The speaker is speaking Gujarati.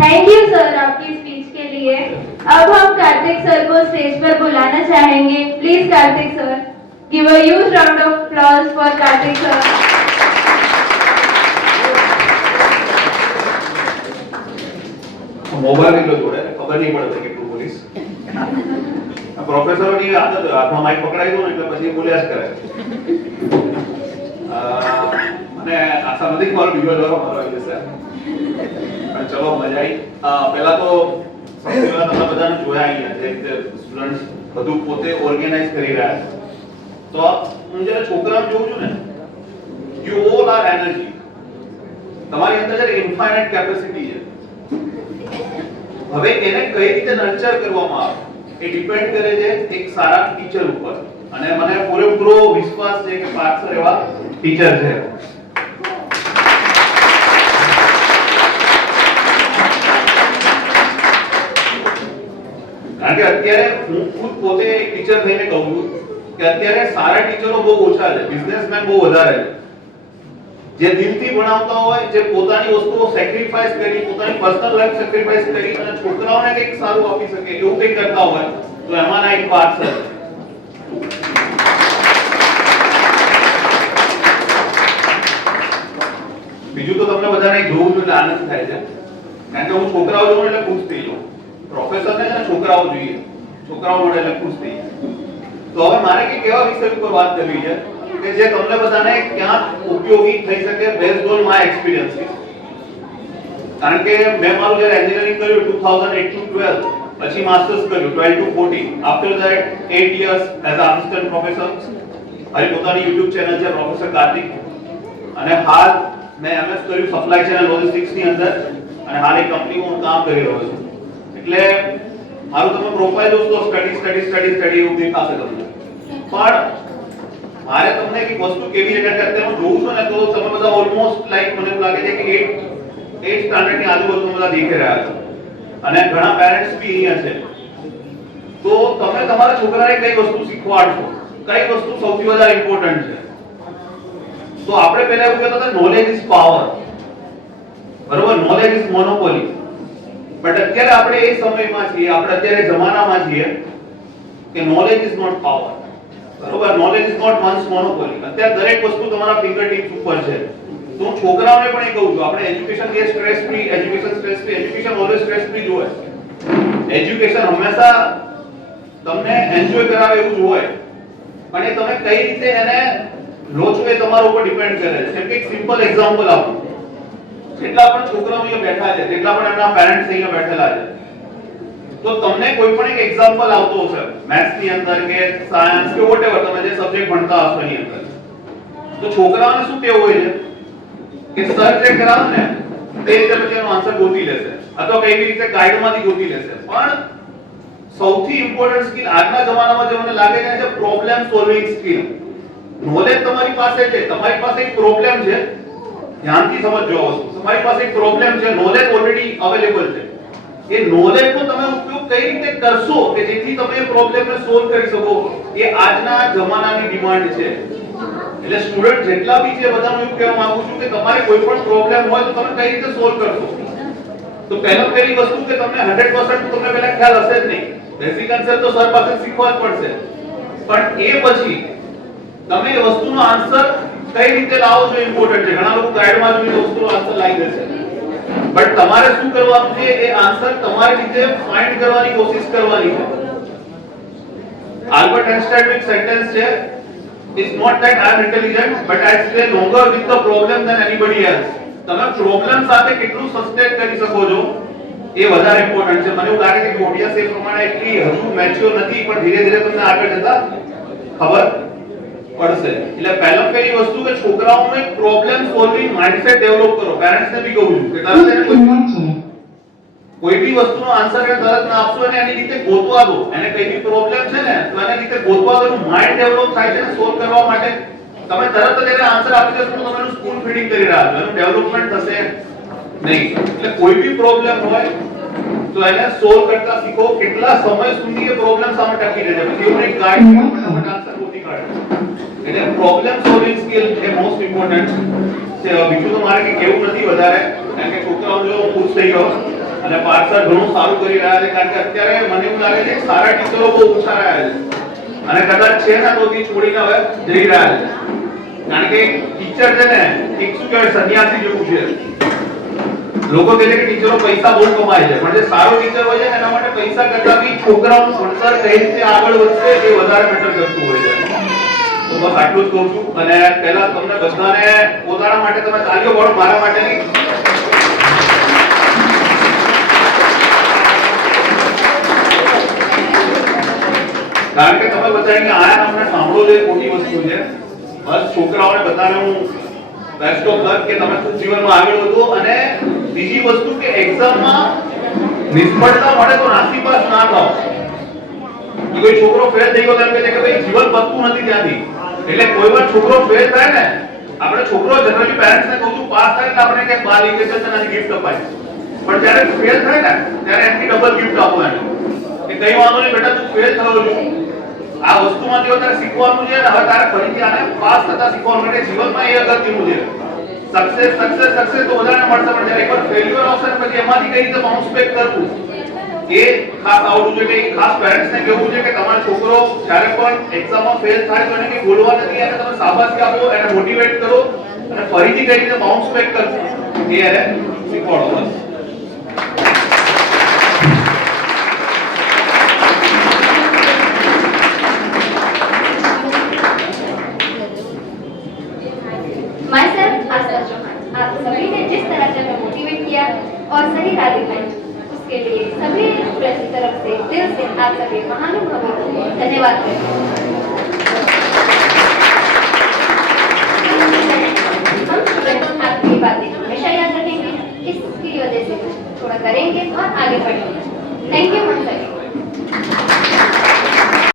थैंक यू सर आपकी स्पीच के लिए। अब हम कार्तिक सर को स्टेज पर बुलाना चाहेंगे। Please Kartik sir, give a huge round of applause for Kartik sir. Mobile એટલો જોડે ખબર નહીં પડે કેટલું બોલીશ. પ્રોફેસરોની આદત હાથમાં માઇક પકડાઈ દો એટલે પછી બોલ્યા જ કરે. અને આશા નથી કે મારો બીજો દોરો મારો આવી જશે, પણ ચલો મજા આવી. પહેલા તો સૌથી પહેલા તમે બધાને જોયા અહીંયા જે રીતે સ્ટુડન્ટ્સ બધું પોતે ઓર્ગેનાઇઝ કરી રહ્યા છે. તો હું જ્યારે છોકરાઓ જોઉં છું ને, યુ ઓલ આર એનર્જી. તમારી અંદર જ્યારે ઇન્ફાઇનાઇટ કેપેસિટી છે. હવે એને કઈ રીતે નર્ચર કરવામાં આવે એ ડિપેન્ડ કરે છે એક સારા ટીચર ઉપર, અને મને પૂરેપૂરો વિશ્વાસ છે કે પાર્થ સર એવા ટીચર છે. કારણ કે અત્યારે હું ખુદ પોતે એક ટીચર થઈને કહું છું કે અત્યારે સારા ટીચરો બહુ ઓછા છે, બિઝનેસમેન બહુ વધારે છે. જે દિલથી ભણાવતા હોય, જે પોતાની વસ્તુઓ સેક્રિફાઈસ કરી, પોતાની પર્સનલ લાઈફ સેક્રિફાઈસ કરી અને છોકરાઓને કંઈક સારું આપી શકે એવું કંઈક કરતા હોય તો એમાંના એક પાર્થ સર. બીજું તો તમને બધાને જોવું એટલે આનંદ થાય છે, કારણ કે હું છોકરાઓ જોઉં એટલે ખુશ થઈ જાઉં. પ્રોફેસરને છે ને છોકરાઓ જોઈએ, છોકરાઓ મળે એટલે ખુશ થઈ જાય. તો હવે મારે કંઈક એવા વિષય ઉપર વાત કરવી છે કે જે તમને બધાને ક્યાં ઉપયોગી થઈ શકે બેઝડ ઓન માય એક્સપિરિયન્સીસ. કારણ કે મેં મારું જ્યારે એન્જિનિયરિંગ કર્યું 2008 to 12, પછી માસ્ટર્સ કર્યું 12 to 14, after that 8 years as assistant professor. મારી પોતાની YouTube ચેનલ છે પ્રોફેસર કાર્તિક, અને હાલ મેં એમએસ કર્યું સપ્લાય ચેન લોજિસ્ટિક્સ ની અંદર, અને હાલ એક કંપનીમાં હું કામ કરી રહ્યો છું. એટલે મારું તમે પ્રોફાઇલ જોશો સ્ટડી એવું દેખાશે તમને. પણ મારે તમને એક વસ્તુ કેવી રીતે અત્યારે હું જોઉં છું ને, તો તમે બધા ઓલમોસ્ટ લાઈક મને એવું લાગે છે કે 8 સ્ટાન્ડર્ડ ની આજુબાજુ બધા દેખી રહ્યા છો, અને ઘણા પેરેન્ટ્સ બી અહીંયા છે. તો તમે તમારા છોકરાને કઈ વસ્તુ શીખવાડશો, કઈ વસ્તુ સૌથી વધારે ઇમ્પોર્ટન્ટ છે? તો આપણે પહેલા એવું કહેતા હતા નોલેજ ઇઝ પાવર, બરોબર? Knowledge is monopoly. બટ અત્યારે આપણે એ સમયમાં છીએ, આપણે અત્યારે જમાનામાં છીએ કે નોલેજ ઇઝ નોટ પાવર, બરોબર? Knowledge is not one's monopoly. અત્યારે દરેક વસ્તુ તમારા ફિંગર ટિપ્સ ઉપર છે. તો હું છોકરાઓને પણ એ કહું છું, આપણે એજ્યુકેશન કે stress free, education stress free, education always stress free જ હોય. એજ્યુકેશન હંમેશા તમને એન્જોય કરાવે એવું જ હોય, પણ એ તમે કઈ રીતે એને લો છો એ તમારા ઉપર ડિપેન્ડ કરે છે. જેમ કે એક સિમ્પલ એક્ઝામ્પલ આપું, જેટલા પણ છોકરાઓ અહીંયા બેઠા છે, જેટલા પણ એમના પેરેન્ટ્સ અહીંયા બેઠેલા છે, તો તમને કોઈ પણ એક એક્ઝામ્પલ આવતો હશે મેથ્સ ની અંદર કે સાયન્સ કે વોટેવર તમે જે સબ્જેક્ટ ભણતા હશો એની અંદર, તો છોકરાઓને શું કહેવું હોય છે કે સર જે કરાવે ને તે રીતે પછી એનો આન્સર ગોતી લેશે, અથવા કઈ રીતે ગાઈડમાંથી ગોતી લેશે. પણ સૌથી ઇમ્પોર્ટન્ટ સ્કિલ આજના જમાનામાં જે મને લાગે છે પ્રોબ્લેમ સોલ્વિંગ સ્કિલ. નોલેજ તમારી પાસે છે, તમારી પાસે એક પ્રોબ્લેમ છે, ધ્યાનથી સમજજો આ વસ્તુ. તમારી પાસે એક પ્રોબ્લેમ છે, નોલેજ ઓલરેડી અવેલેબલ છે. એ નોલેજનો તમે ઉપયોગ કઈ રીતે કરશો કે જેથી તમે એ પ્રોબ્લેમને સોલ્વ કરી શકો, એ આજના જમાનાની ડિમાન્ડ છે. એટલે સ્ટુડન્ટ જેટલા બી છે બધાને એવું કહેવા માંગુ છું કે તમારે કોઈ પણ પ્રોબ્લેમ હોય તો તમે કઈ રીતે સોલ્વ કરશો. તો પહેલી વસ્તુ કે તમને 100% તમને પહેલા ખ્યાલ હશે જ નહીં. બેઝિક આન્સર તો સર પાસે શીખવા જ પડશે, પણ એ પછી તમે એ વસ્તુનો આન્સર કઈ રીતે લાવો છો ઇમ્પોર્ટન્ટ છે. ઘણા લોકો ગાઈડમાં જોઈને વસ્તુનો આન્સર લાવી દેશે, બટ તમારે શું કરવાનું છે, એ આન્સર તમારી રીતે ફાઇન્ડ કરવાની કોશિશ કરવાની છે. આલ્બર્ટ આઇન્સ્ટાઈનનું એક સેન્ટેન્સ છે, it's not that I am intelligent but I stay longer with the problem than anybody else. તમે પ્રોબ્લેમ સાથે કેટલું સસ્ટેન કરી શકો છો એ વધારે ઇમ્પોર્ટન્ટ છે. મને એવું લાગે છે કે ઓડિયન્સ એ પ્રમાણે એટલી હજુ મેચ્યોર નથી, પણ ધીરે ધીરે તમને આગળ જતા ખબર પડશે. એટલે પહેલી વસ્તુ કે છોકરાઓનો એક પ્રોબ્લેમ સોલ્વિંગ માઇન્ડસેટ ડેવલપ કરો. પેરેન્ટ્સને બી કહું છું કે તરત એને કોઈ બી વસ્તુનો આન્સર કે તરત ના આપશો, અને એની રીતે ગોતવા દો. એને કઈ બી પ્રોબ્લેમ છે ને તો એની રીતે ગોતવા દો. માઇન્ડ ડેવલપ થાય છે ને સોલ્વ કરવા માટે. તમે તરત જ એને આન્સર આપી દેશો તો તમે એનું સ્કૂલ ફીડિંગ કરી રહ્યા છો, એનું ડેવલપમેન્ટ થશે નહીં. એટલે કોઈ બી પ્રોબ્લેમ હોય તો એને સોલ્વ કરતા શીખો. કેટલા સમય સુધી એ પ્રોબ્લેમ સામે ટકી રહે છે, પછી એવું એક ગાઈડ ફટાફટ આન્સર ગોતી કાઢો. એટલે પ્રોબ્લેમ સોલ્વિંગ સ્કિલ એ મોસ્ટ ઇમ્પોર્ટન્ટ છે. બીજું તો મારે કે કેવું નથી વધારે, કારણ કે છોકરાઓ જો ખુશ થઈ ગયો. અને પાર્સલ ઘણું સારું કરી રહ્યા છે કારણ કે અત્યારે મને એવું લાગે છે કે સારા ટીચરો બહુ ઓછા રહ્યા છે અને કદાચ છે ને તો તે છોડીને હવે જઈ રહ્યા છે કારણ કે ટીચર છે ને એક શું કહેવાય સન્યાસી જેવું છે લોકો કહે છે કે ટીચરો પૈસા બહુ કમાય છે પણ જે સારો ટીચર હોય છે ને એના માટે પૈસા કરતા બી છોકરાઓનું ભણતર કઈ રીતે આગળ વધશે એ વધારે મેટર કરતું હોય છે તો બસ આટલું જ કહું છું અને પહેલા તમને બધાને પોતાના માટે તમે તાળીઓ પાડો મારા માટે નહીં કારણ કે તમે બધા કે આયા તમને સાંભળો છે મોટી વસ્તુ છે બસ છોકરાઓને બધાને હું બેસ્ટ ઓફ લક કે તમે ખૂબ જીવનમાં આગળ વધો અને બીજી વસ્તુ કે એક્ઝામમાં નિષ્ફળતા મળે તો નાસીપાસ ના થાઓ કે કોઈ છોકરો ફેલ થઈ ગયો એમ કહે છે કે ભાઈ જીવન બચતું નથી ત્યાંથી એટલે કોઈ વાર છોકરો ફેલ થાય ને આપણે છોકરો જનરલી પેરેન્ટ્સને કહું છું પાસ થાય એટલે આપણે કે બાર ઇન્વિટેશન અને ગિફ્ટ અપાય પણ જ્યારે ફેલ થાય ને ત્યારે એમની ડબલ ગિફ્ટ આપો એને કે કઈ વાંધો નહીં બેટા તું ફેલ થયો છો આ વસ્તુમાંથી તારે શીખવાનું છે ને હવે તારે ફરીથી આને પાસ થતા શીખવાનું એટલે જીવનમાં એ અગત્યનું છે સક્સેસ તો બધાને મળશે પણ જ્યારે એકવાર ફેલ્યુર આવશે ને પછી એમાંથી કઈ રીતે બાઉન્સ બેક કરવું એ ખાસ આવડવું જોઈએ કે ખાસ પેરેન્ટ્સને કહેવું છે કે તમારો છોકરો જ્યારે પણ એક્ઝામમાં ફેલ થાય તો એને કંઈ બોલવા નથી એને તમે શાબાશી આપો એને મોટિવેટ કરો અને ફરીથી કઈ રીતે બાઉન્સ બેક કરવું એ એને શીખવાડો બસ Myself, Astar Chauhan, आप सभी ने जिस तरह से हमें मोटिवेट किया और सही राह दिखाई उसके लिए सभी स्टूडेंट्स की तरफ से दिल से आप सभी महानुभावों को धन्यवाद करते हैं। हम स्टूडेंट्स आपकी बातें हमेशा याद रखेंगे, इसकी वजह से थोड़ा करेंगे और आगे बढ़ेंगे।